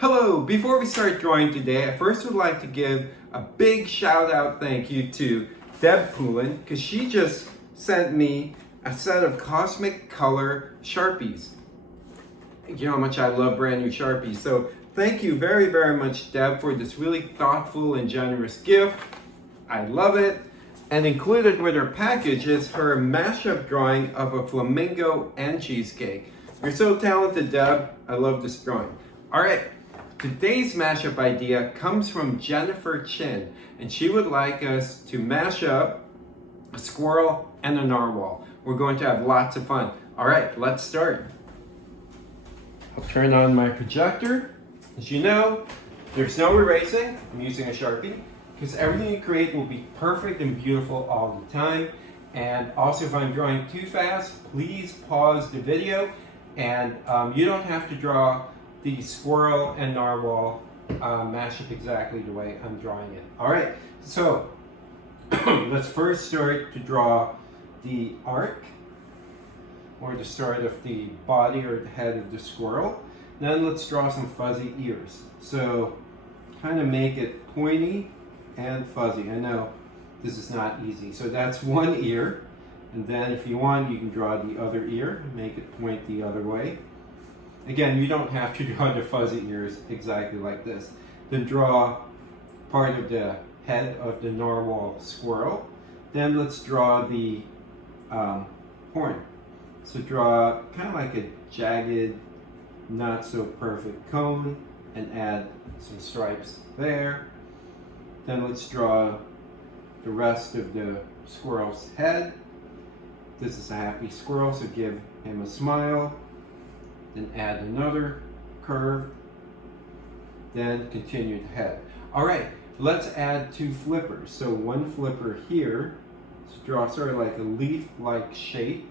Hello, before we start drawing today, I first would like to give a big shout out thank you to Deb Poulin because she just sent me a set of Cosmic Color Sharpies. You know how much I love brand new Sharpies. So thank you very, very much, Deb, for this really thoughtful and generous gift. I love it. And included with her package is her mashup drawing of a flamingo and cheesecake. You're so talented, Deb. I love this drawing. All right. Today's mashup idea comes from Jennifer Chin, and she would like us to mash up a squirrel and a narwhal. We're going to have lots of fun. All right, let's start. I'll turn on my projector. As you know, there's no erasing. I'm using a Sharpie because everything you create will be perfect and beautiful all the time. And also, if I'm drawing too fast, please pause the video. And you don't have to draw the squirrel and narwhal mashup exactly the way I'm drawing it. All right, so let's first start to draw the arc, or the start of the body or the head of the squirrel. Then let's draw some fuzzy ears. So kind of make it pointy and fuzzy. I know this is not easy. So that's one ear. And then if you want, you can draw the other ear, make it point the other way. Again, you don't have to draw the fuzzy ears exactly like this. Then draw part of the head of the narwhal squirrel. Then let's draw the horn. So draw kind of like a jagged, not so perfect cone and add some stripes there. Then let's draw the rest of the squirrel's head. This is a happy squirrel, so give him a smile. Then add another curve, then continue the head. All right, let's add two flippers. So one flipper here, to draw sort of like a leaf-like shape,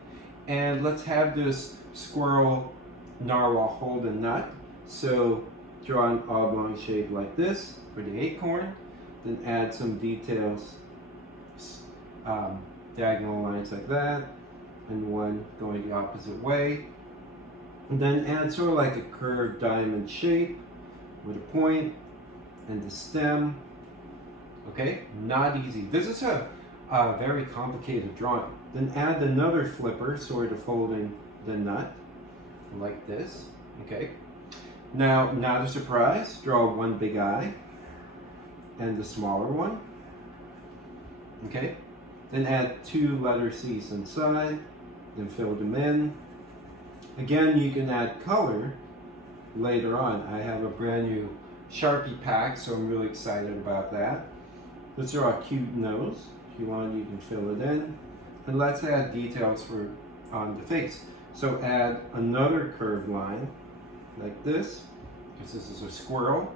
and let's have this squirrel narwhal hold a nut. So draw an oblong shape like this for the acorn, then add some details, diagonal lines like that, and one going the opposite way. And then add sort of like a curved diamond shape with a point and the stem. Okay, not easy. This is a very complicated drawing. Then add another flipper, sort of holding the nut like this. Okay. Now, not a surprise, draw one big eye and the smaller one. Okay. Then add two letter C's inside, then fill them in. Again, you can add color later on. I have a brand new Sharpie pack, so I'm really excited about that. Let's draw a cute nose. If you want, you can fill it in. And let's add details on the face. So add another curved line like this, because this is a squirrel.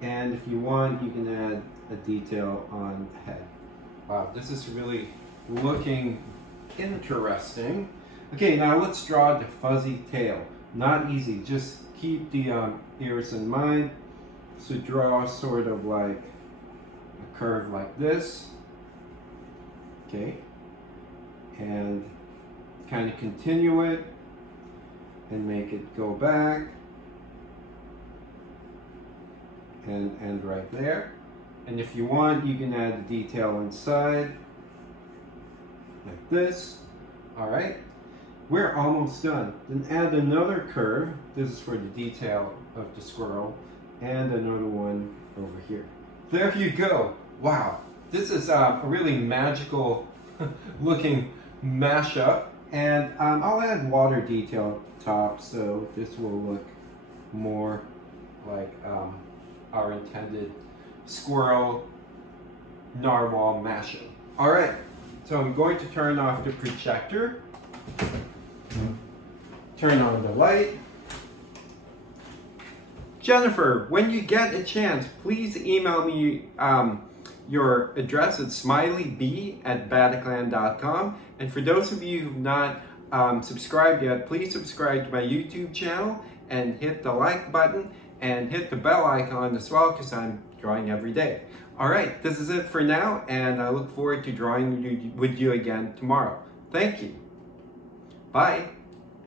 And if you want, you can add a detail on the head. Wow, this is really looking interesting. Okay, now let's draw the fuzzy tail. Not easy, just keep the ears in mind. So draw sort of like a curve like this. Okay, and kind of continue it and make it go back and end right there. And if you want, you can add a detail inside like this. All right. We're almost done. Then add another curve. This is for the detail of the squirrel. And another one over here. There you go. Wow. This is a really magical looking mashup. And I'll add water detail at the top, so this will look more like our intended squirrel narwhal mashup. All right. So I'm going to turn off the projector. Turn on the light. Jennifer, when you get a chance, please email me your address at smileyb@badicland.com. And for those of you who've not subscribed yet, please subscribe to my YouTube channel and hit the like button and hit the bell icon as well, because I'm drawing every day. All right, this is it for now, and I look forward to drawing with you again tomorrow. Thank you. Bye.